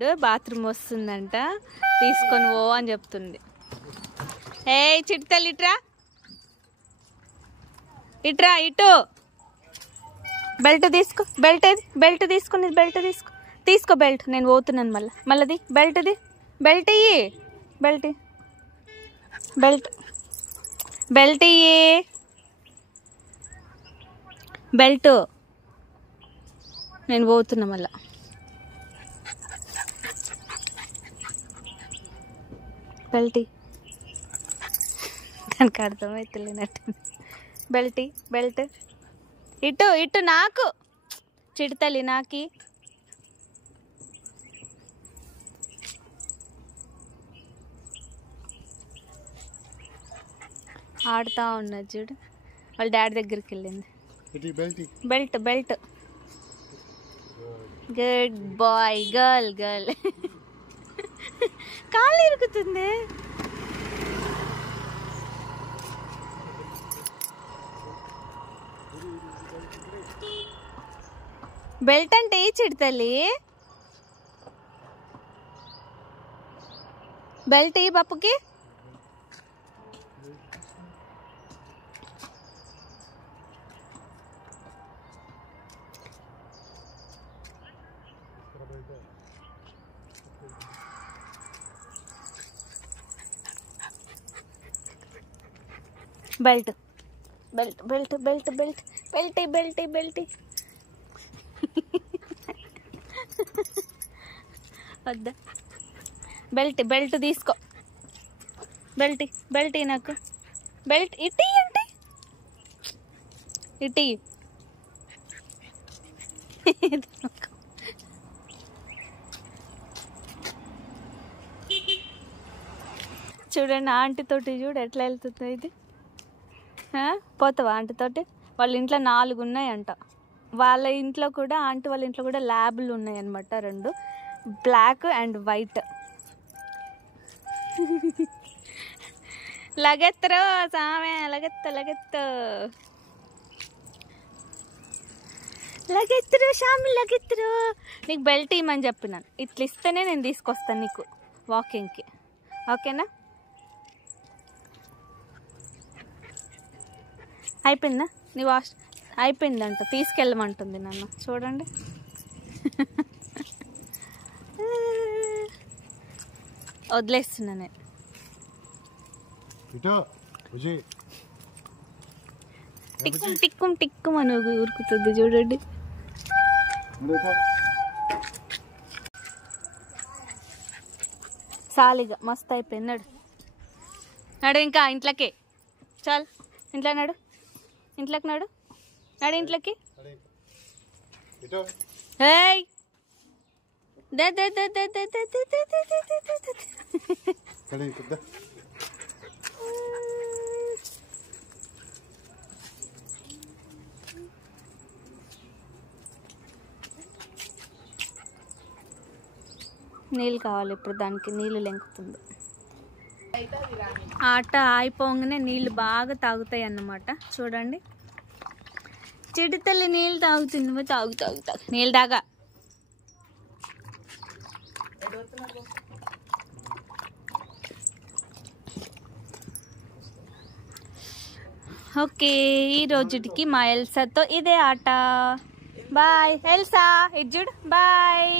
Bathroom వస్తుందంట, తీసుకొని పో అని చెప్తుంది. ఏ చిట్తల్లి ఇట్రా, ఇట్రా, ఇటు బెల్ట్ తీసుకో. బెల్ట్ ఏది? బెల్ట్ తీసుకుని బెల్ట్ తీసుకో బెల్ట్. నేను పోతున్నాను మళ్ళీ బెల్ట్ది. బెల్ట్ ఇయ్యి, బెల్ట్ బెల్ట్ బెల్ట్ ఇయ్యి, బెల్ట్. నేను పోతున్నా మళ్ళా. బెల్ట్ దానికి అర్థమైతలేనట్టు. బెల్ట్ ఇటు ఇటు నాకు చిడతలి నాకి. ఆడుతా ఉన్నది చూడు, వాళ్ళ డాడీ దగ్గరికి వెళ్ళింది. Belt good bye. గర్ల్ కాళ్ళు ఇరుకుతుంది. బెల్ట్ అంటే ఏ చిడతల్లి? బెల్ట్ ఈ బాపుకి. Belt belt belt belt belt belt belt belt వద్దా? బెల్ట్ తీసుకో. బెల్ట్ నాకు. బెల్ట్ ఇటీ అంటే ఇటీ. చూడండి ఆంటీతోటి చూడు ఎట్లా వెళ్తుందో. ఇది పోతావా ఆంటీతోటి? వాళ్ళ ఇంట్లో 4 ఉన్నాయంట. వాళ్ళ ఇంట్లో కూడా, ఆంటీ వాళ్ళ ఇంట్లో కూడా ల్యాబ్లు ఉన్నాయి అన్నమాట, 2, బ్లాక్ అండ్ వైట్. లగెత్తరో సామె, లగెత్తరు షామి, లగెత్తరు. నీకు బెల్ట్ ఇవ్వమని చెప్పినాను, ఇట్లా ఇస్తేనే నేను తీసుకొస్తాను నీకు వాకింగ్కి, ఓకేనా? అయిపోయిందా నీ వాష్? అయిపోయిందంట, తీసుకెళ్ళమంటుంది నన్ను. చూడండి వదిలేస్తున్నా నేను. టిక్కుం అని ఉరుకుతుంది చూడండి. సాలిగా మస్తు అయిపోయింది. నడు ఇంకా ఇంట్లోకి. చాలు ఇంట్లోకి నడు ఇంట్లోకి. ఏయ్ నీళ్ళు కావాలి ఇప్పుడు, దానికి నీళ్ళు లెంకుతుంది. ఆట అయిపోగానే నీళ్ళు బాగా తాగుతాయి అన్నమాట. చూడండి చిడతల్లి నీళ్ళు తాగుతుంది. తాగు నీళ్ళు తాగా. ఓకే, ఈ రోజుటికి మా ఎల్సాతో ఇదే ఆట. బాయ్ ఎల్సా, ఇటు చూడు, బాయ్.